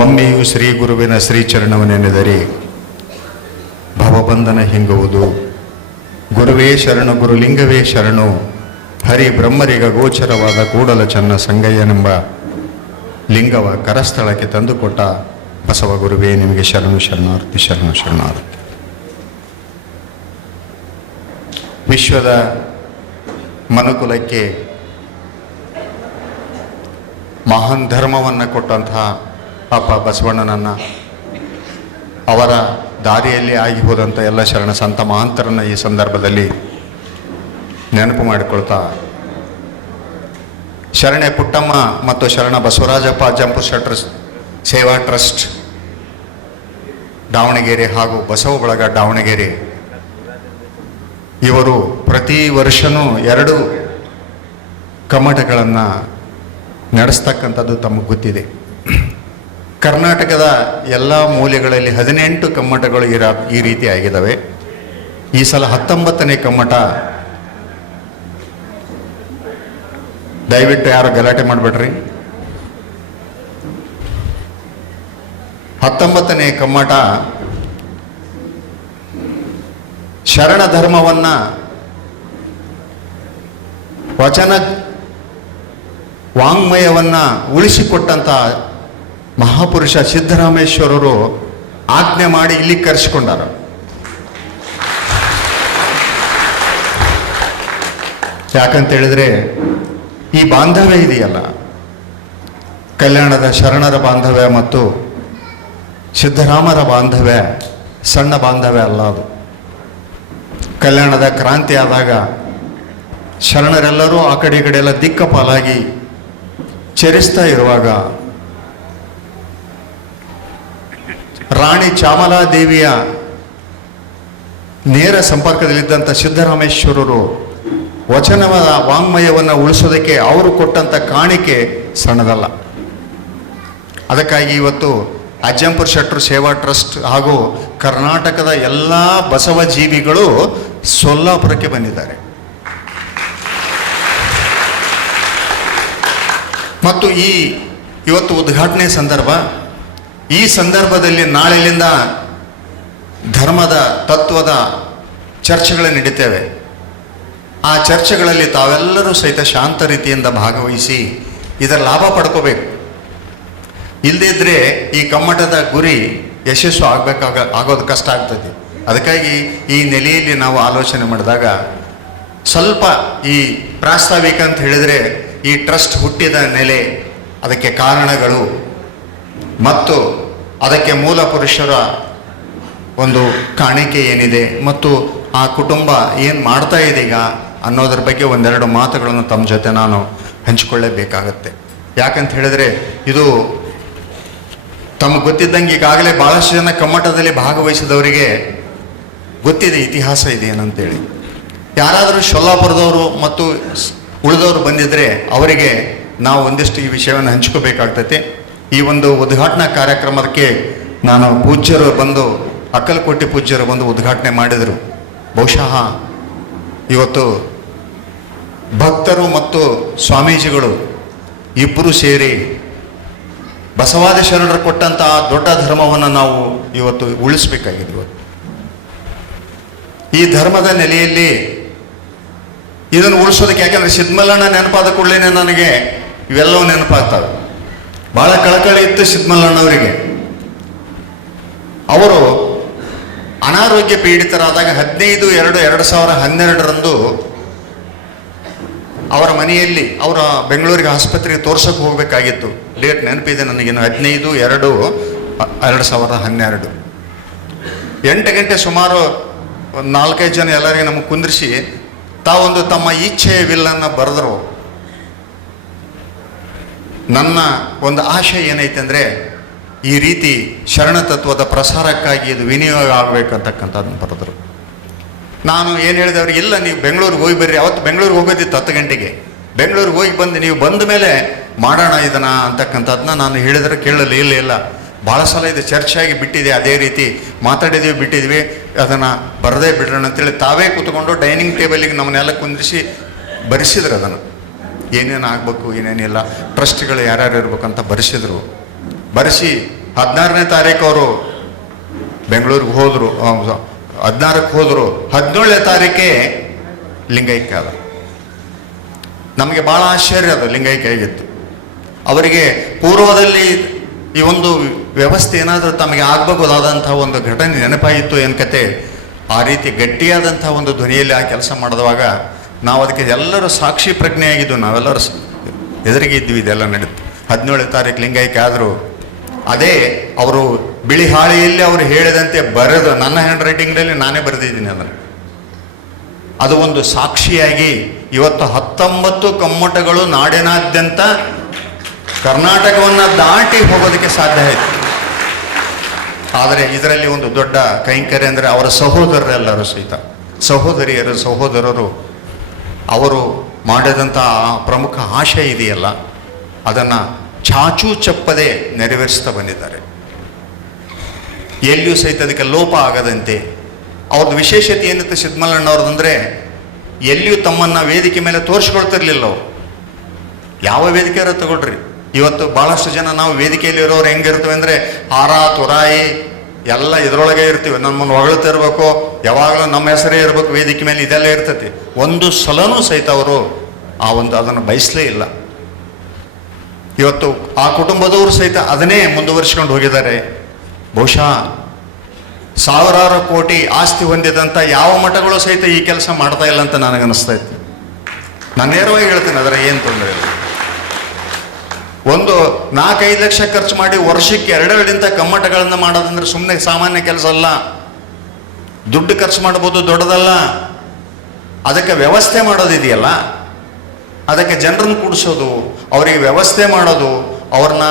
ಒಮ್ಮೆಯೂ ಶ್ರೀ ಗುರುವಿನ ಶ್ರೀಚರಣವನ್ನೆನೆದರೆ ಭವಬಂಧನ ಹಿಂಗುವುದು. ಗುರುವೇ ಶರಣು ಗುರುಲಿಂಗವೇ ಶರಣು, ಹರಿ ಬ್ರಹ್ಮರಿಗ ಗೋಚರವಾದ ಕೂಡಲ ಚನ್ನ ಸಂಗಯ್ಯನೆಂಬ ಲಿಂಗವ ಕರಸ್ಥಳಕ್ಕೆ ತಂದುಕೊಟ್ಟ ಬಸವ ಗುರುವೇ ನಿಮಗೆ ಶರಣು ಶರಣಾರ್ಥಿ ಶರಣು ಶರಣಾರ್ಥಿ. ವಿಶ್ವದ ಮನುಕುಲಕ್ಕೆ ಮಹಾನ್ ಧರ್ಮವನ್ನು ಕೊಟ್ಟಂತಹ ಅಪ್ಪ ಬಸವಣ್ಣನನ್ನು ಅವರ ದಾರಿಯಲ್ಲಿ ಆಗಿ ಹೋದಂಥ ಎಲ್ಲ ಶರಣ ಸಂತ ಮಹಾಂತರನ್ನು ಈ ಸಂದರ್ಭದಲ್ಲಿ ನೆನಪು ಮಾಡಿಕೊಳ್ತಾ ಶರಣೆ ಪುಟ್ಟಮ್ಮ ಮತ್ತು ಶರಣ ಬಸವರಾಜಪ್ಪ ಜಂಪು ಟ್ರಸ್ಟ್ ಸೇವಾ ಟ್ರಸ್ಟ್, ದಾವಣಗೆರೆ ಹಾಗೂ ಬಸವ ಬಳಗ ದಾವಣಗೆರೆ. ಇವರು ಪ್ರತಿ ವರ್ಷನೂ ಎರಡು ಕಮ್ಮಟಗಳನ್ನು ನಡೆಸ್ತಕ್ಕಂಥದ್ದು ತಮಗೆ ಗೊತ್ತಿದೆ. ಕರ್ನಾಟಕದ ಎಲ್ಲ ಮೂಲೆಗಳಲ್ಲಿ ಹದಿನೆಂಟು ಕಮ್ಮಟಗಳು ಇರ ಈ ರೀತಿ ಆಗಿದ್ದಾವೆ ಈ ಸಲ ಹತ್ತೊಂಬತ್ತನೇ ಕಮ್ಮಟ. ದಯವಿಟ್ಟು ಯಾರು ಗಲಾಟೆ ಮಾಡಬೇಡ್ರಿ. ಹತ್ತೊಂಬತ್ತನೇ ಕಮ್ಮಟ. ಶರಣ ಧರ್ಮವನ್ನು ವಚನ ವಾಂಗ್ಮಯವನ್ನು ಉಳಿಸಿಕೊಟ್ಟಂತ ಮಹಾಪುರುಷ ಸಿದ್ದರಾಮೇಶ್ವರರು ಆಜ್ಞೆ ಮಾಡಿ ಇಲ್ಲಿ ಕರೆಸಿಕೊಂಡಾರ. ಯಾಕಂತ ಹೇಳಿದ್ರೆ, ಈ ಬಾಂಧವ್ಯ ಇದೆಯಲ್ಲ, ಕಲ್ಯಾಣದ ಶರಣರ ಬಾಂಧವ್ಯ ಮತ್ತು ಸಿದ್ದರಾಮರ ಬಾಂಧವ್ಯ ಸಣ್ಣ ಬಾಂಧವ್ಯ ಅಲ್ಲ ಅದು. ಕಲ್ಯಾಣದ ಕ್ರಾಂತಿ ಆದಾಗ ಶರಣರೆಲ್ಲರೂ ಆ ಕಡೆ ಈ ಕಡೆ ಎಲ್ಲ ದಿಕ್ಕಪಾಲಾಗಿ ಚರಿಸ್ತಾ ಇರುವಾಗ ರಾಣಿ ಚಾಮಲಾದೇವಿಯ ನೇರ ಸಂಪರ್ಕದಲ್ಲಿದ್ದಂಥ ಸಿದ್ದರಾಮೇಶ್ವರರು ವಚನವಾದ ವಾಂಗ್ಮಯವನ್ನು ಉಳಿಸೋದಕ್ಕೆ ಅವರು ಕೊಟ್ಟಂಥ ಕಾಣಿಕೆ ಸಣ್ಣದಲ್ಲ. ಅದಕ್ಕಾಗಿ ಇವತ್ತು ಅಜ್ಜಂಪುರ ಶೆಟ್ರು ಸೇವಾ ಟ್ರಸ್ಟ್ ಹಾಗೂ ಕರ್ನಾಟಕದ ಎಲ್ಲ ಬಸವ ಜೀವಿಗಳು ಸೊಲ್ಲಾಪುರಕ್ಕೆ ಬಂದಿದ್ದಾರೆ. ಮತ್ತು ಈ ಇವತ್ತು ಉದ್ಘಾಟನೆ ಸಂದರ್ಭ ಈ ಸಂದರ್ಭದಲ್ಲಿ ನಾಳೆಯಿಂದ ಧರ್ಮದ ತತ್ವದ ಚರ್ಚೆಗಳು ನಡೀತೇವೆ. ಆ ಚರ್ಚೆಗಳಲ್ಲಿ ತಾವೆಲ್ಲರೂ ಸಹಿತ ಶಾಂತ ರೀತಿಯಿಂದ ಭಾಗವಹಿಸಿ ಇದರ ಲಾಭ ಪಡ್ಕೋಬೇಕು. ಇಲ್ಲದಿದ್ದರೆ ಈ ಕಮ್ಮಟದ ಗುರಿ ಯಶಸ್ಸು ಆಗಬೇಕಾಗ, ಆಗೋದು ಕಷ್ಟ ಆಗ್ತದೆ. ಅದಕ್ಕಾಗಿ ಈ ನೆಲೆಯಲ್ಲಿ ನಾವು ಆಲೋಚನೆ ಮಾಡಿದಾಗ ಸ್ವಲ್ಪ ಈ ಪ್ರಾಸ್ತಾವಿಕ ಅಂತ ಹೇಳಿದರೆ ಈ ಟ್ರಸ್ಟ್ ಹುಟ್ಟಿದ ನೆಲೆ ಅದಕ್ಕೆ ಕಾರಣಗಳು ಮತ್ತು ಅದಕ್ಕೆ ಮೂಲ ಪುರುಷರ ಒಂದು ಕಾಣಿಕೆ ಏನಿದೆ ಮತ್ತು ಆ ಕುಟುಂಬ ಏನು ಮಾಡ್ತಾ ಇದೀಗ ಅನ್ನೋದ್ರ ಬಗ್ಗೆ ಒಂದೆರಡು ಮಾತುಗಳನ್ನು ತಮ್ಮ ಜೊತೆ ನಾನು ಹಂಚಿಕೊಳ್ಳೇಬೇಕಾಗತ್ತೆ. ಯಾಕಂತ ಹೇಳಿದ್ರೆ ಇದು ತಮಗೆ ಗೊತ್ತಿದ್ದಂಗೆ ಈಗಾಗಲೇ ಭಾಳಷ್ಟು ಜನ ಕಮ್ಮಟದಲ್ಲಿ ಭಾಗವಹಿಸಿದವರಿಗೆ ಗೊತ್ತಿದೆ, ಇತಿಹಾಸ ಇದೆ ಏನಂತೇಳಿ. ಯಾರಾದರೂ ಶೊಲ್ಲಾಪುರದವರು ಮತ್ತು ಉಳಿದವರು ಬಂದಿದ್ದರೆ ಅವರಿಗೆ ನಾವು ಒಂದಿಷ್ಟು ಈ ವಿಷಯವನ್ನು ಹಂಚ್ಕೋಬೇಕಾಗ್ತೈತಿ. ಈ ಒಂದು ಉದ್ಘಾಟನಾ ಕಾರ್ಯಕ್ರಮಕ್ಕೆ ನಾನು ಪೂಜ್ಯರು ಬಂದು, ಅಕ್ಕಲಕೋಟೆ ಪೂಜ್ಯರು ಬಂದು ಉದ್ಘಾಟನೆ ಮಾಡಿದರು. ಬಹುಶಃ ಇವತ್ತು ಭಕ್ತರು ಮತ್ತು ಸ್ವಾಮೀಜಿಗಳು ಇಬ್ಬರು ಸೇರಿ ಬಸವಾದಿ ಶರಣರು ಕೊಟ್ಟಂತಹ ದೊಡ್ಡ ಧರ್ಮವನ್ನು ನಾವು ಇವತ್ತು ಉಳಿಸ್ಬೇಕಾಗಿದೆ ಇವತ್ತು. ಈ ಧರ್ಮದ ನೆಲೆಯಲ್ಲಿ ಇದನ್ನು ಉಳಿಸೋದಕ್ಕೆ ಯಾಕಂದರೆ ಸಿದ್ಮಲ್ಲಣ್ಣ ನೆನಪಾದ ಕೂಡಲೇ ನನಗೆ ಇವೆಲ್ಲವೂ ನೆನಪಾಗ್ತವೆ. ಬಹಳ ಕಳಕಳಿ ಇತ್ತು ಸಿದ್ಮಲ್ಲಣ್ಣವರಿಗೆ ಅವರು ಅನಾರೋಗ್ಯ ಪೀಡಿತರಾದಾಗ ಹದಿನೈದು ಎರಡು ಎರಡು ಸಾವಿರ ಹನ್ನೆರಡರಂದು ಅವರ ಮನೆಯಲ್ಲಿ ಅವರ ಬೆಂಗಳೂರಿಗೆ ಆಸ್ಪತ್ರೆಗೆ ತೋರ್ಸೋಕೆ ಹೋಗಬೇಕಾಗಿತ್ತು. ಡೇಟ್ ನೆನಪಿದೆ ನನಗೇನು ಹದಿನೈದು ಎರಡು ಎರಡು ಸಾವಿರದ ಹನ್ನೆರಡು. ಎಂಟು ಗಂಟೆ ಸುಮಾರು ಒಂದು ನಾಲ್ಕೈದು ಜನ ಎಲ್ಲರಿಗೆ ನಮಗೆ ಕುಂದಿರಿಸಿ ತಾವೊಂದು ತಮ್ಮ ಇಚ್ಛೆಯ ವಿಲ್ಲನ್ನು ಬರೆದರು. ನನ್ನ ಒಂದು ಆಶೆ ಏನೈತೆ ಅಂದರೆ ಈ ರೀತಿ ಶರಣ ತತ್ವದ ಪ್ರಸಾರಕ್ಕಾಗಿ ಇದು ವಿನಿಯೋಗ ಆಗಬೇಕಂತಕ್ಕಂಥದ್ದನ್ನು ಬರೆದರು. ನಾನು ಏನು ಹೇಳಿದೆ ಅವ್ರಿಗೆ, ಇಲ್ಲ, ನೀವು ಬೆಂಗಳೂರಿಗೆ ಹೋಗಿ ಬರ್ರಿ. ಅವತ್ತು ಬೆಂಗಳೂರಿಗೆ ಹೋಗೋದಿತ್ತು ಹತ್ತು ಗಂಟೆಗೆ. ಬೆಂಗಳೂರಿಗೆ ಹೋಗಿ ಬಂದು ನೀವು ಬಂದ ಮೇಲೆ ಮಾಡೋಣ ಇದನ್ನು ಅಂತಕ್ಕಂಥದ್ದನ್ನ ನಾನು ಹೇಳಿದ್ರೆ ಕೇಳಲಿ ಇಲ್ಲ ಇಲ್ಲ. ಭಾಳ ಸಲ ಇದು ಚರ್ಚೆಯಾಗಿ ಬಿಟ್ಟಿದೆ, ಅದೇ ರೀತಿ ಮಾತಾಡಿದ್ವಿ, ಬಿಟ್ಟಿದ್ವಿ. ಅದನ್ನು ಬರದೇ ಬಿಡೋಣ ಅಂತೇಳಿ ತಾವೇ ಕೂತ್ಕೊಂಡು ಡೈನಿಂಗ್ ಟೇಬಲಿಗೆ ನಮ್ಮನ್ನೆಲ್ಲ ಕುಂದಿರಿಸಿ ಬರೆಸಿದ್ರು ಅದನ್ನು. ಏನೇನು ಆಗಬೇಕು ಏನೇನಿಲ್ಲ ಟ್ರಸ್ಟ್ಗಳು ಯಾರ್ಯಾರು ಇರ್ಬೇಕಂತ ಬರೆಸಿದ್ರು. ಬರೆಸಿ ಹದಿನಾರನೇ ತಾರೀಕು ಅವರು ಬೆಂಗಳೂರಿಗೆ ಹೋದರು ಹದಿನಾರಕ್ಕೆ ಹೋದರು, ಹದಿನೇಳನೇ ತಾರೀಕೇ ಲಿಂಗೈಕ್ಯ ಆದ. ನಮಗೆ ಭಾಳ ಆಶ್ಚರ್ಯ ಅದು ಲಿಂಗೈಕ್ಯ ಆಗಿತ್ತು. ಅವರಿಗೆ ಪೂರ್ವದಲ್ಲಿ ಈ ಒಂದು ವ್ಯವಸ್ಥೆ ಏನಾದರೂ ತಮಗೆ ಆಗಬಹುದಾದಂತಹ ಒಂದು ಘಟನೆ ನೆನಪಾಯಿತು ಏನು ಕತೆ? ಆ ರೀತಿ ಗಟ್ಟಿಯಾದಂಥ ಒಂದು ಧ್ವನಿಯಲ್ಲಿ ಆ ಕೆಲಸ ಮಾಡಿದವಾಗ ನಾವು ಅದಕ್ಕೆ ಎಲ್ಲರೂ ಸಾಕ್ಷಿ ಪ್ರಜ್ಞೆಯಾಗಿದ್ದು ನಾವೆಲ್ಲರೂ ಎದುರಿಗೆ ಇದ್ವಿ ಇದೆಲ್ಲ ನಡೀತು. ಹದಿನೇಳನೇ ತಾರೀಕು ಲಿಂಗೈಕ್ಯ ಆದರೂ ಅದೇ ಅವರು ಬಿಳಿ ಹಾಳಿಯಲ್ಲಿ ಅವರು ಹೇಳಿದಂತೆ ಬರೆದು ನನ್ನ ಹ್ಯಾಂಡ್ ರೈಟಿಂಗ್ನಲ್ಲಿ ನಾನೇ ಬರೆದಿದ್ದೀನಿ ಅದನ್ನು. ಅದು ಒಂದು ಸಾಕ್ಷಿಯಾಗಿ ಇವತ್ತು ಹತ್ತೊಂಬತ್ತು ಕಮ್ಮಟಗಳು ನಾಡಿನಾದ್ಯಂತ ಕರ್ನಾಟಕವನ್ನು ದಾಟಿ ಹೋಗೋದಕ್ಕೆ ಸಾಧ್ಯ ಆಯಿತು. ಆದರೆ ಇದರಲ್ಲಿ ಒಂದು ದೊಡ್ಡ ಕೈಂಕರ್ಯ ಅಂದರೆ ಅವರ ಸಹೋದರರೆಲ್ಲರೂ ಸಹಿತ. ಸಹೋದರಿಯರು, ಸಹೋದರರು ಅವರು ಮಾಡಿದಂಥ ಪ್ರಮುಖ ಆಶಯ ಇದೆಯಲ್ಲ, ಅದನ್ನು ಚಾಚೂ ಚಪ್ಪದೆ ನೆರವೇರಿಸ್ತಾ ಬಂದಿದ್ದಾರೆ. ಎಲ್ಲಿಯೂ ಸಹಿತ ಅದಕ್ಕೆ ಲೋಪ ಆಗದಂತೆ. ಅವ್ರದ್ದು ವಿಶೇಷತೆ ಏನಿತ್ತು ಅಂದರೆ, ಎಲ್ಲಿಯೂ ತಮ್ಮನ್ನು ವೇದಿಕೆ ಮೇಲೆ ತೋರಿಸ್ಕೊಳ್ತಿರ್ಲಿಲ್ಲ ಅವರು. ಯಾವ ವೇದಿಕೆ ತಗೊಳ್ರಿ. ಇವತ್ತು ಭಾಳಷ್ಟು ಜನ ನಾವು ವೇದಿಕೆಯಲ್ಲಿ ಇರೋರು ಹೆಂಗಿರ್ತವೆ ಅಂದರೆ, ಹಾರ, ತುರಾಯಿ ಎಲ್ಲ ಇದರೊಳಗೆ ಇರ್ತೀವಿ. ನಮ್ಮನ್ನು ಹೊಗಳ್ತಿರ್ಬೇಕು ಯಾವಾಗಲೂ ನಮ್ಮ ಹೆಸರೇ ಇರಬೇಕು, ವೇದಿಕೆ ಮೇಲೆ ಇದೆಲ್ಲ ಇರ್ತೈತಿ. ಒಂದು ಸಲನೂ ಸಹಿತ ಅವರು ಆ ಒಂದು ಅದನ್ನು ಬಯಸಲೇ ಇಲ್ಲ. ಇವತ್ತು ಆ ಕುಟುಂಬದವರು ಸಹಿತ ಅದನ್ನೇ ಮುಂದುವರಿಸ್ಕೊಂಡು ಹೋಗಿದ್ದಾರೆ. ಬಹುಶಃ ಸಾವಿರಾರು ಕೋಟಿ ಆಸ್ತಿ ಹೊಂದಿದಂಥ ಯಾವ ಮಠಗಳು ಸಹಿತ ಈ ಕೆಲಸ ಮಾಡ್ತಾ ಇಲ್ಲ ಅಂತ ನನಗನ್ನಿಸ್ತಾ ಇತ್ತು. ನಾನು ನೇರವಾಗಿ ಹೇಳ್ತೀನಿ, ಅದರ ಏನು ತೊಂದರೆ ಇಲ್ಲ. ಒಂದು ನಾಲ್ಕೈದು ಲಕ್ಷ ಖರ್ಚು ಮಾಡಿ ವರ್ಷಕ್ಕೆ ಎರಡೆರಡಿಂತ ಕಮ್ಮಟಗಳನ್ನು ಮಾಡೋದಂದ್ರೆ ಸುಮ್ಮನೆ ಸಾಮಾನ್ಯ ಕೆಲಸ ಅಲ್ಲ. ದುಡ್ಡು ಖರ್ಚು ಮಾಡ್ಬೋದು ದೊಡ್ಡದಲ್ಲ. ಅದಕ್ಕೆ ವ್ಯವಸ್ಥೆ ಮಾಡೋದಿದೆಯಲ್ಲ ಅದಕ್ಕೆ ಜನರನ್ನು ಕೂಡಿಸೋದು, ಅವರಿಗೆ ವ್ಯವಸ್ಥೆ ಮಾಡೋದು, ಅವ್ರನ್ನ